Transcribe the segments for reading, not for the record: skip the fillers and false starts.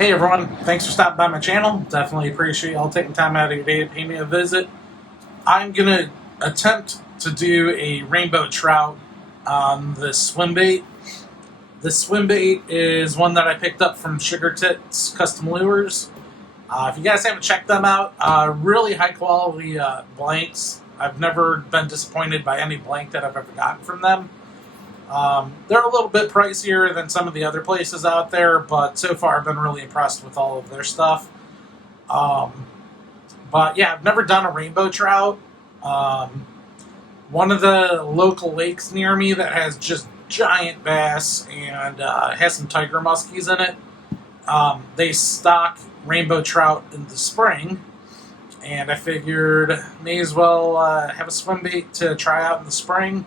Hey everyone, thanks for stopping by my channel. Definitely appreciate y'all taking time out of your day to pay me a visit. I'm going to attempt to do a rainbow trout on this swim bait. This swim bait is one that I picked up from Sugar Tits Custom Lures. If you guys haven't checked them out, really high quality blanks. I've never been disappointed by any blank that I've ever gotten from them. They're a little bit pricier than some of the other places out there, but so far I've been really impressed with all of their stuff. But yeah, I've never done a rainbow trout. One of the local lakes near me that has just giant bass and has some tiger muskies in it. They stock rainbow trout in the spring, and I figured may as well have a swim bait to try out in the spring.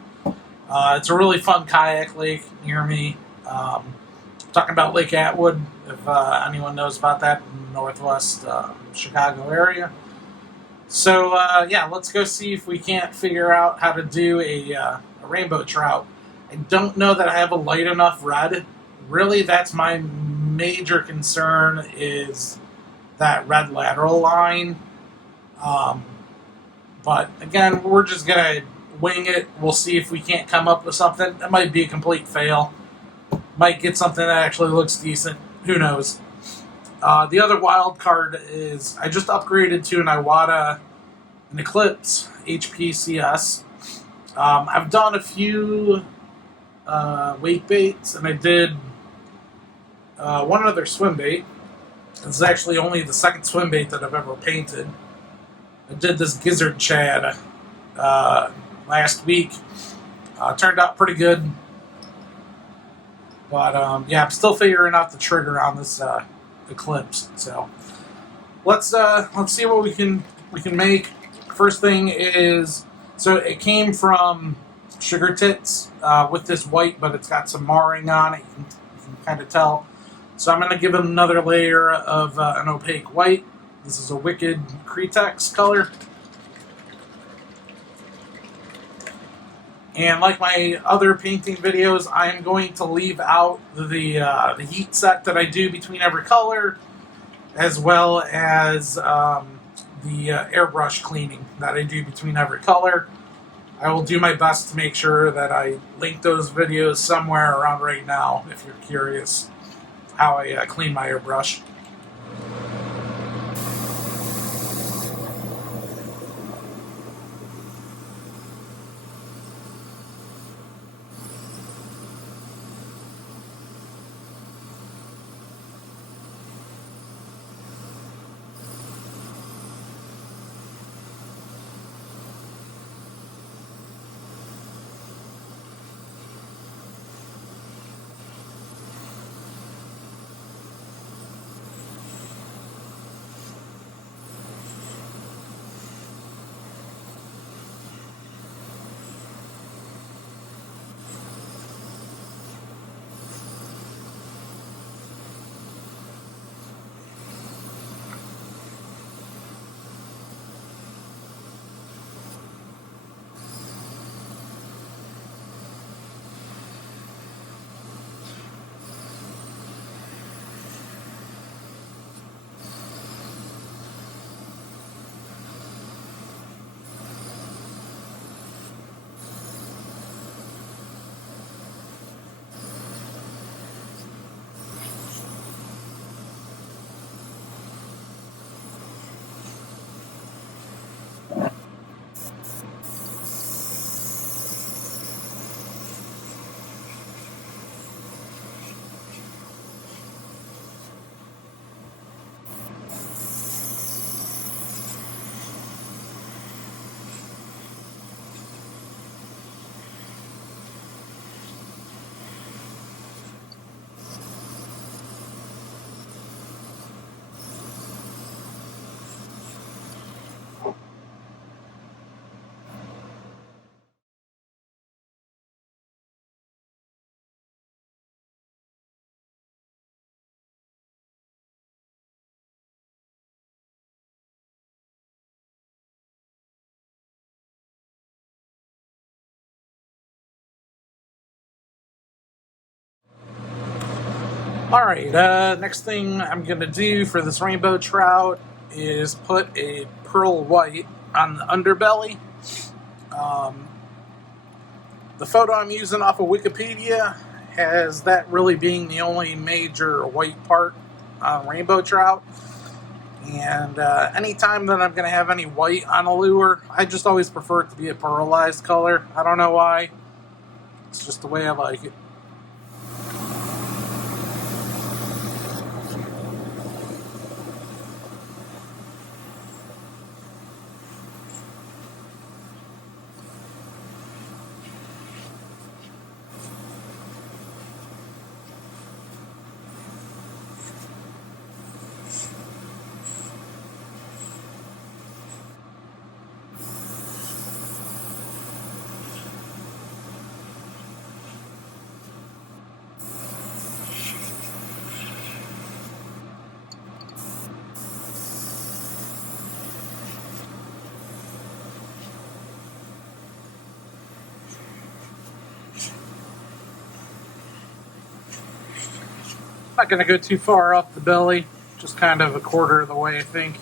It's a really fun kayak lake near me. Talking about Lake Atwood, if anyone knows about that in the northwest Chicago area. So yeah, let's go see if we can't figure out how to do a rainbow trout. I don't know that I have a light enough red. Really, that's my major concern, is that red lateral line. But again, we're just going to wing it. We'll see if we can't come up with something. That might be a complete fail. Might get something that actually looks decent. Who knows? The other wild card is I just upgraded to an Eclipse HPCS. I've done a few wake baits, and I did one other swim bait. This is actually only the second swim bait that I've ever painted. I did this gizzard shad last week. Turned out pretty good. But yeah, I'm still figuring out the trigger on this Eclipse. So let's see what we can make. First thing is, so it came from Sugar Tits with this white, but it's got some marring on it. You can kind of tell. So I'm going to give it another layer of an opaque white. This is a Wicked Cretex color. And like my other painting videos, I'm going to leave out the heat set that I do between every color, as well as the airbrush cleaning that I do between every color. I will do my best to make sure that I link those videos somewhere around right now, if you're curious how I clean my airbrush. Alright, next thing I'm going to do for this rainbow trout is put a pearl white on the underbelly. Um, the photo I'm using off of Wikipedia has that really being the only major white part on rainbow trout. And anytime that I'm going to have any white on a lure, I just always prefer it to be a pearlized color. I don't know why. It's just the way I like it. Not going to go too far up the belly, just kind of a quarter of the way, I think.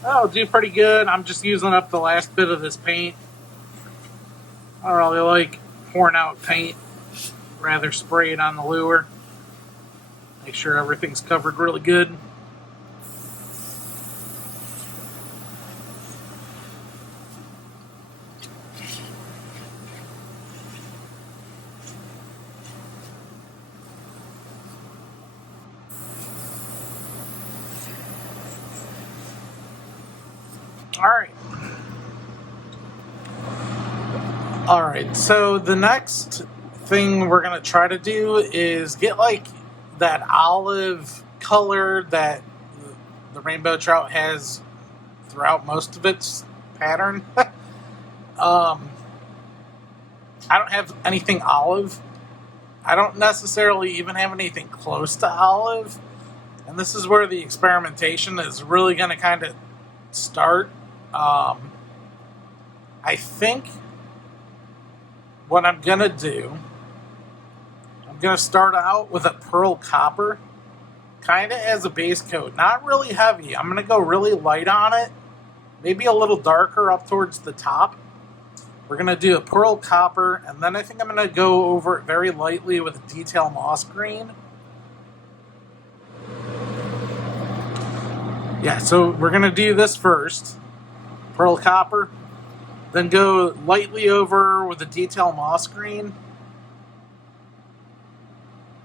That'll do pretty good. I'm just using up the last bit of this paint. I don't really like pouring out paint, rather spray it on the lure. Make sure everything's covered really good. Alright, so the next thing we're going to try to do is get like that olive color that the rainbow trout has throughout most of its pattern. I don't have anything olive. I don't necessarily even have anything close to olive. And this is where the experimentation is really going to kind of start. I think what I'm going to do, I'm going to start out with a pearl copper, kind of as a base coat. Not really heavy. I'm going to go really light on it, maybe a little darker up towards the top. We're going to do a pearl copper, and then I think I'm going to go over it very lightly with a detail moss green. Yeah, so we're going to do this first. Pearl copper. Then go lightly over with a detail moss green.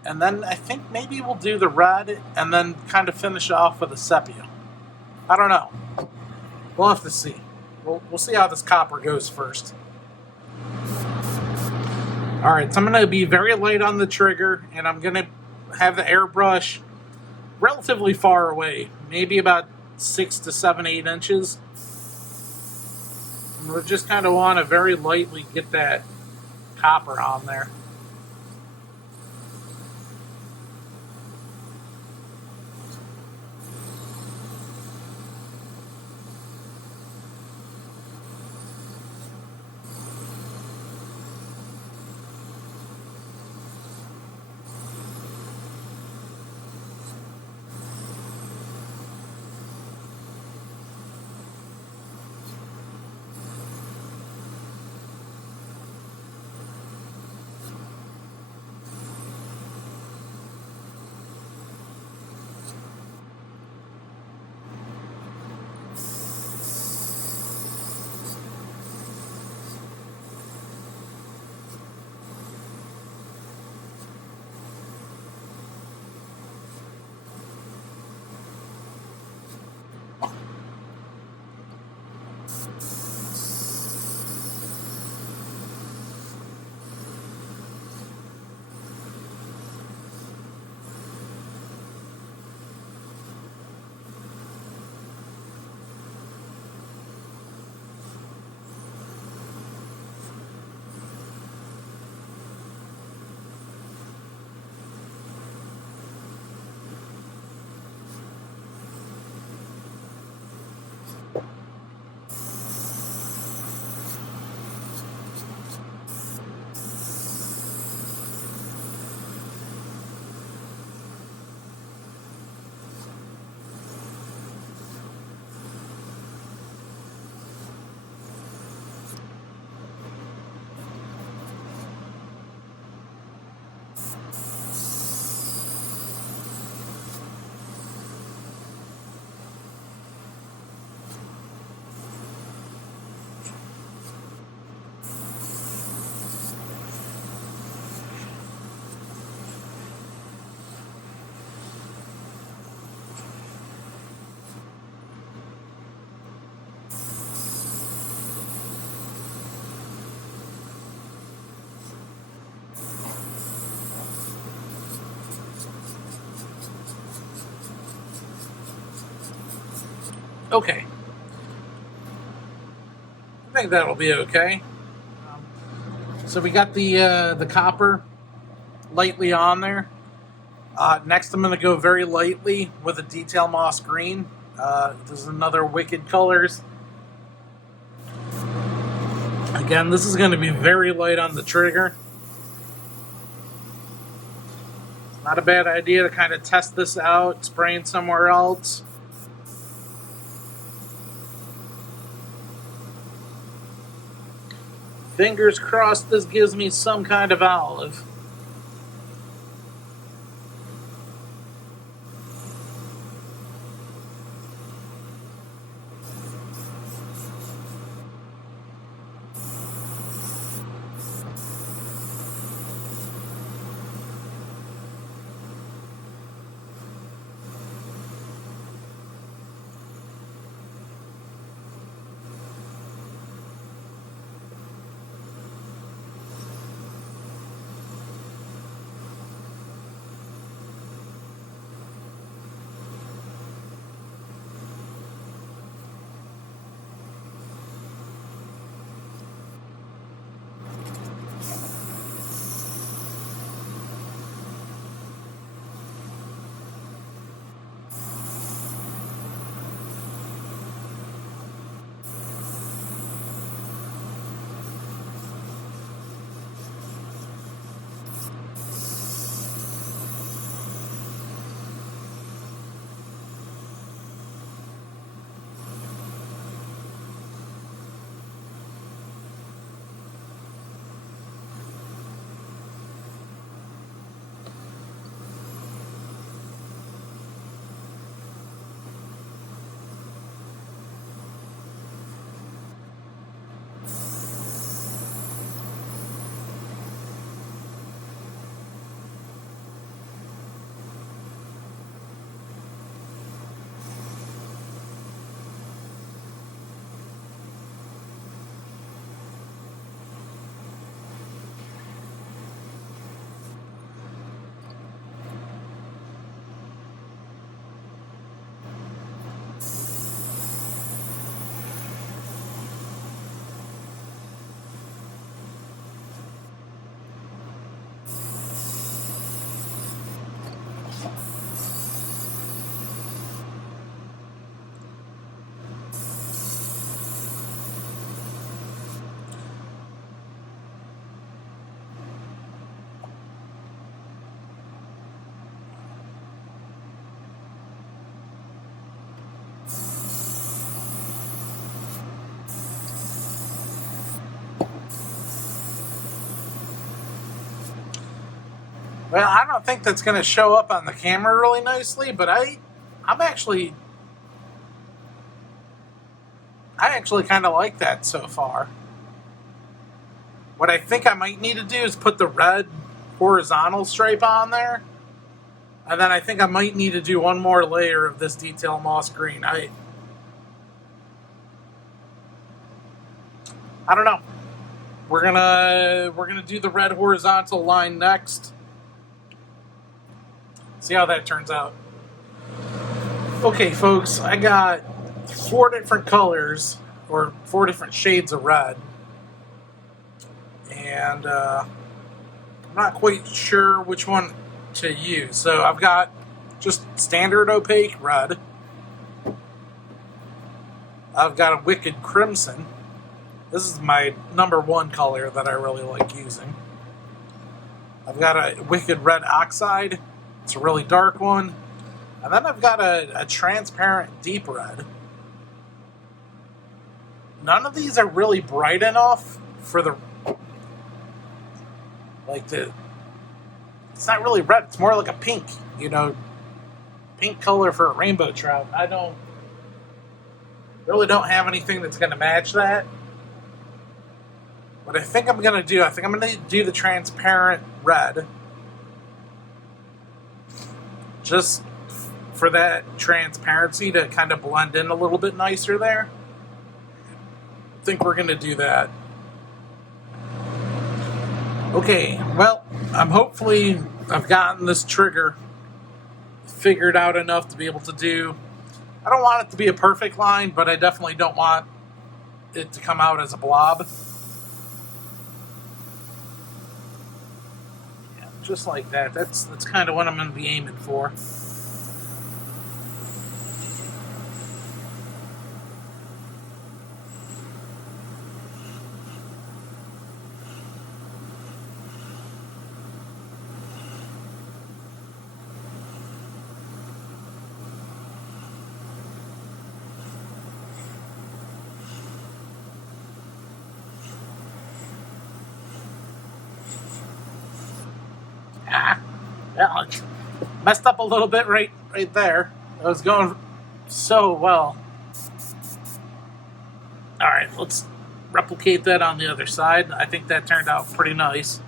And then I think maybe we'll do the red and then kind of finish off with a sepia. I don't know. We'll have to see. We'll see how this copper goes first. Alright, so I'm going to be very light on the trigger, and I'm going to have the airbrush relatively far away, maybe about 6 to 7, 8 inches. And we just kind of want to very lightly get that copper on there. Okay. I think that'll be okay. So we got the copper lightly on there. Next, I'm going to go very lightly with a detail moss green. This is another Wicked Colors. Again, this is going to be very light on the trigger. Not a bad idea to kind of test this out, spraying somewhere else. Fingers crossed this gives me some kind of olive. Well, I don't think that's going to show up on the camera really nicely, but I actually kind of like that so far. What I think I might need to do is put the red horizontal stripe on there, and then I think I might need to do one more layer of this detail moss green. I don't know. We're gonna do the red horizontal line next. See how that turns out. Okay, folks, I got 4 different colors, or 4 different shades of red. And I'm not quite sure which one to use. So I've got just standard opaque red. I've got a Wicked Crimson. This is my #1 color that I really like using. I've got a Wicked Red Oxide. It's a really dark one. And then I've got a transparent deep red. None of these are really bright enough for the... It's not really red. It's more like a pink, pink color for a rainbow trout. I really don't have anything that's going to match that. What I think I'm going to do, I'm going to do the transparent red. Just for that transparency to kind of blend in a little bit nicer there. I think we're going to do that. Okay, well, I've gotten this trigger figured out enough to be able to do I don't want it to be a perfect line, but I definitely don't want it to come out as a blob. Yeah, just like that. That's kind of what I'm going to be aiming for. Ah, yeah, messed up a little bit right there. It was going so well. All right, let's replicate that on the other side. I think that turned out pretty nice.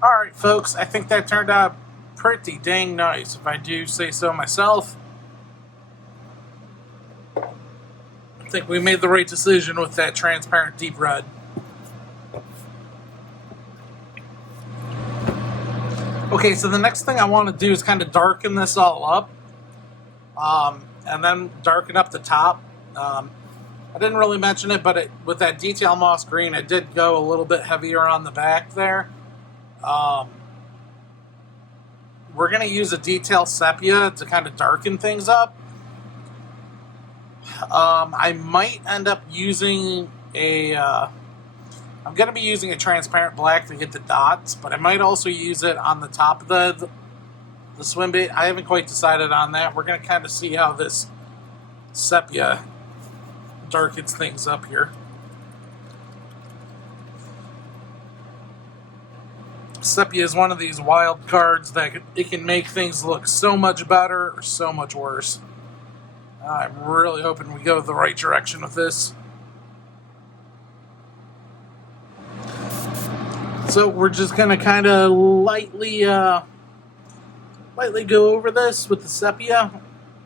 All right, folks, I think that turned out pretty dang nice, if I do say so myself. I think we made the right decision with that transparent deep red. Okay, so the next thing I want to do is kind of darken this all up, and then darken up the top. I didn't really mention it, but with that detail moss green, I did go a little bit heavier on the back there. We're going to use a detail sepia to kind of darken things up. I might end up using I'm going to be using a transparent black to get the dots, but I might also use it on the top of the swim bait. I haven't quite decided on that. We're going to kind of see how this sepia darkens things up here. Sepia is one of these wild cards that it can make things look so much better or so much worse. I'm really hoping we go the right direction with this. So we're just going to kind of lightly go over this with the sepia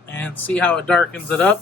and see how it darkens it up.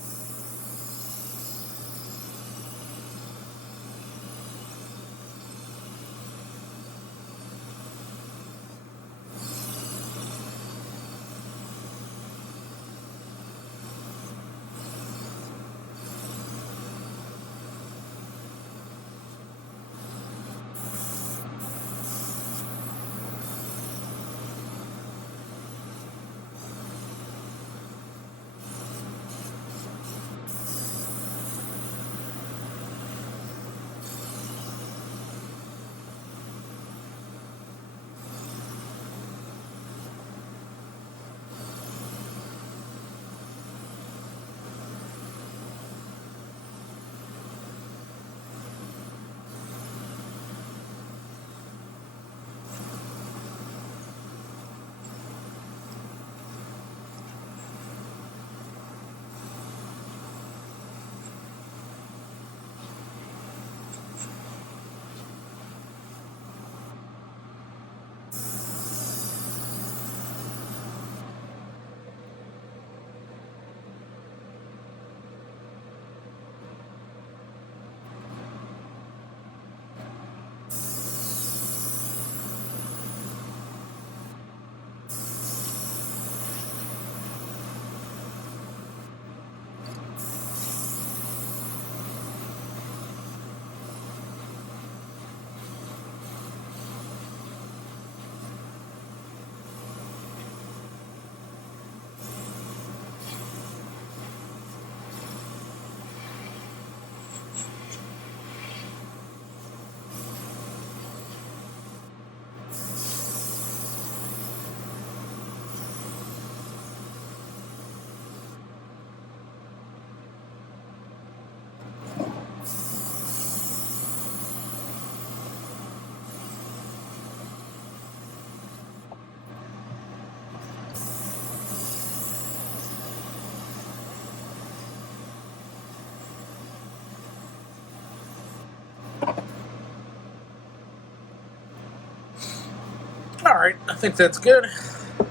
Alright, I think that's good. I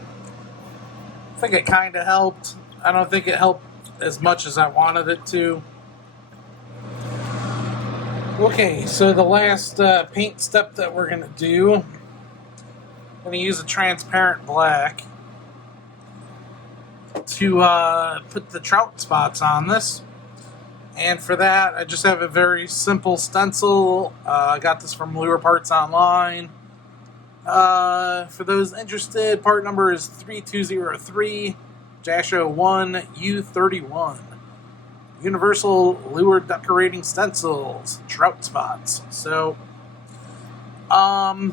think it kind of helped. I don't think it helped as much as I wanted it to. Okay, so the last paint step that we're going to do, I'm going to use a transparent black to put the trout spots on this. And for that, I just have a very simple stencil. I got this from Lure Parts Online. For those interested, part number is 3203-01U31. Universal Lure Decorating Stencils, Trout Spots. So, I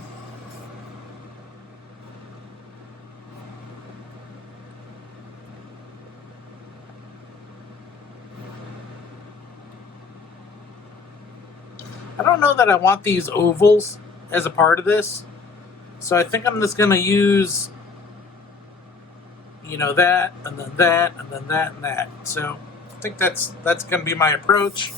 don't know that I want these ovals as a part of this. So I think I'm just going to use, that, and then that, and then that, and that. So I think that's going to be my approach.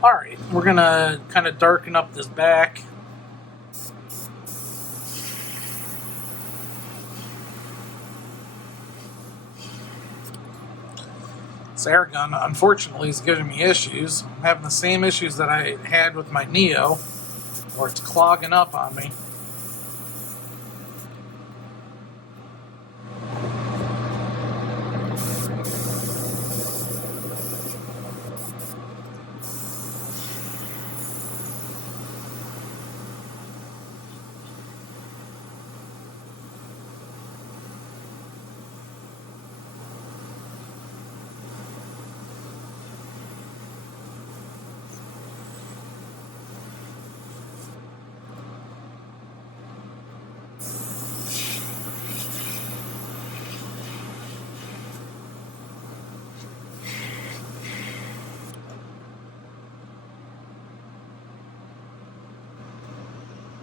Alright, we're going to kind of darken up this back. This air gun, unfortunately, is giving me issues. I'm having the same issues that I had with my Neo, where it's clogging up on me.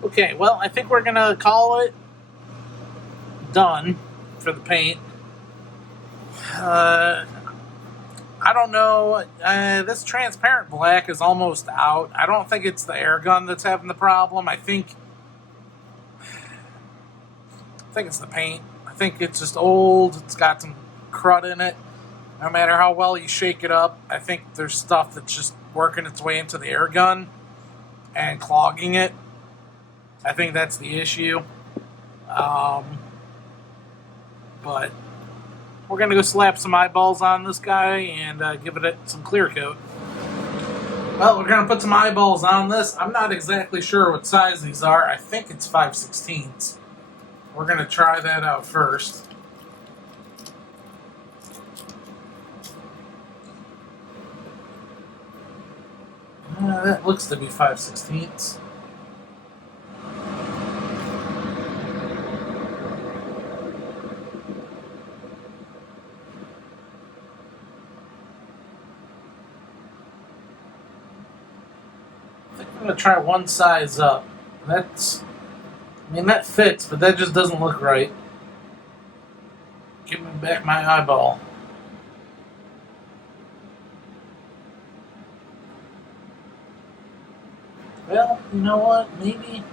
Okay, well, I think we're going to call it done for the paint. I don't know. This transparent black is almost out. I don't think it's the air gun that's having the problem. I think it's the paint. I think it's just old. It's got some crud in it. No matter how well you shake it up, I think there's stuff that's just working its way into the air gun and clogging it. I think that's the issue. But we're going to go slap some eyeballs on this guy and give it some clear coat. Well, we're going to put some eyeballs on this. I'm not exactly sure what size these are. I think it's 5/16. We're going to try that out first. That looks to be 5/16. I think I'm going to try one size up. That fits, but that just doesn't look right. Give me back my eyeball. Well, you know what? Maybe.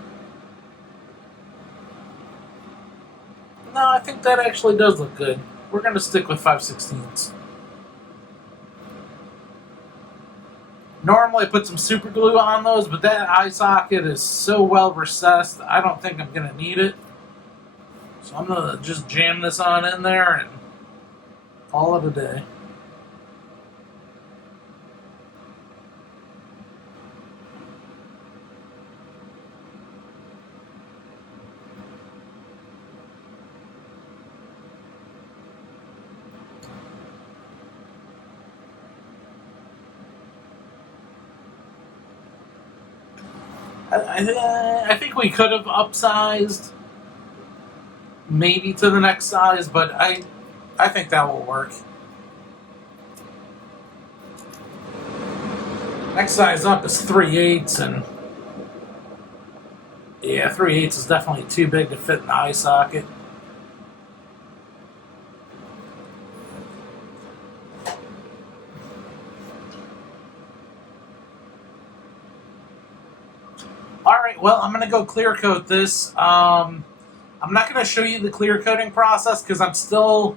No, I think that actually does look good. We're going to stick with 5/16. Normally I put some super glue on those, but that eye socket is so well recessed, I don't think I'm going to need it. So I'm going to just jam this on in there and call it a day. I think we could have upsized maybe to the next size, but I think that will work. Next size up is 3/8, and yeah, 3/8 is definitely too big to fit in the eye socket. Alright, well, I'm going to go clear coat this. I'm not going to show you the clear coating process because I'm still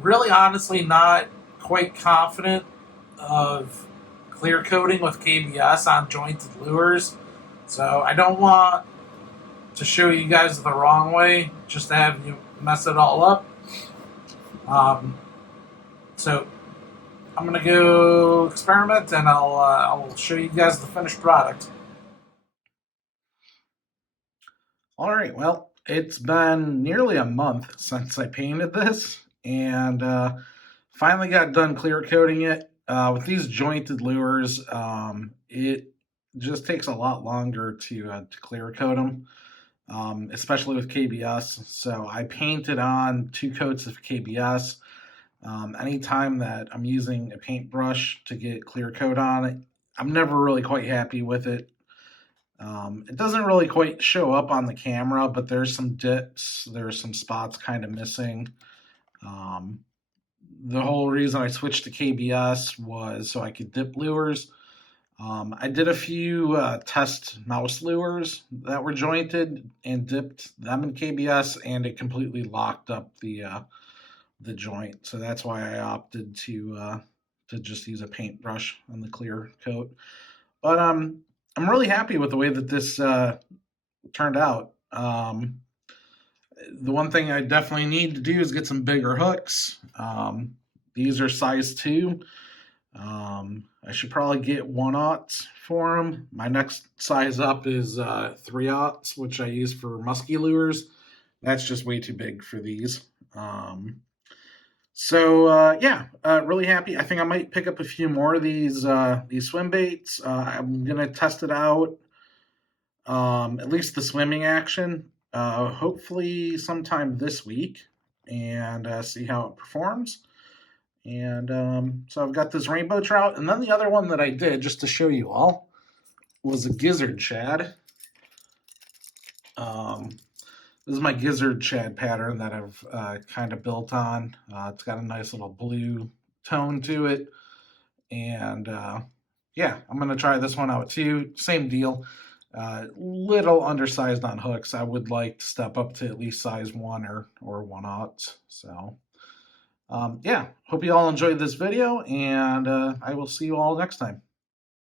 really honestly not quite confident of clear coating with KBS on jointed lures. So I don't want to show you guys the wrong way just to have you mess it all up. So I'm going to go experiment and I'll show you guys the finished product. All right, well, it's been nearly a month since I painted this, and finally got done clear coating it. With these jointed lures, it just takes a lot longer to clear coat them, especially with KBS. So I painted on 2 coats of KBS. Anytime that I'm using a paintbrush to get clear coat on it, I'm never really quite happy with it. It doesn't really quite show up on the camera, but there's some dips. There's some spots kind of missing. The whole reason I switched to KBS was so I could dip lures. I did a few test mouse lures that were jointed and dipped them in KBS, and it completely locked up the joint. So that's why I opted to just use a paintbrush on the clear coat. But I'm really happy with the way that this turned out. The one thing I definitely need to do is get some bigger hooks. These are size 2. I should probably get 1/0 for them. My next size up is 3/0, which I use for musky lures. That's just way too big for these. Really happy. I think I might pick up a few more of these swim baits. I'm gonna test it out. At least the swimming action. Hopefully sometime this week, and see how it performs. And so I've got this rainbow trout, and then the other one that I did just to show you all was a gizzard shad. This is my gizzard shad pattern that I've kind of built on. It's got a nice little blue tone to it. And yeah, I'm going to try this one out too. Same deal. Little undersized on hooks. I would like to step up to at least size 1 or 1/0. So yeah, hope you all enjoyed this video, and I will see you all next time.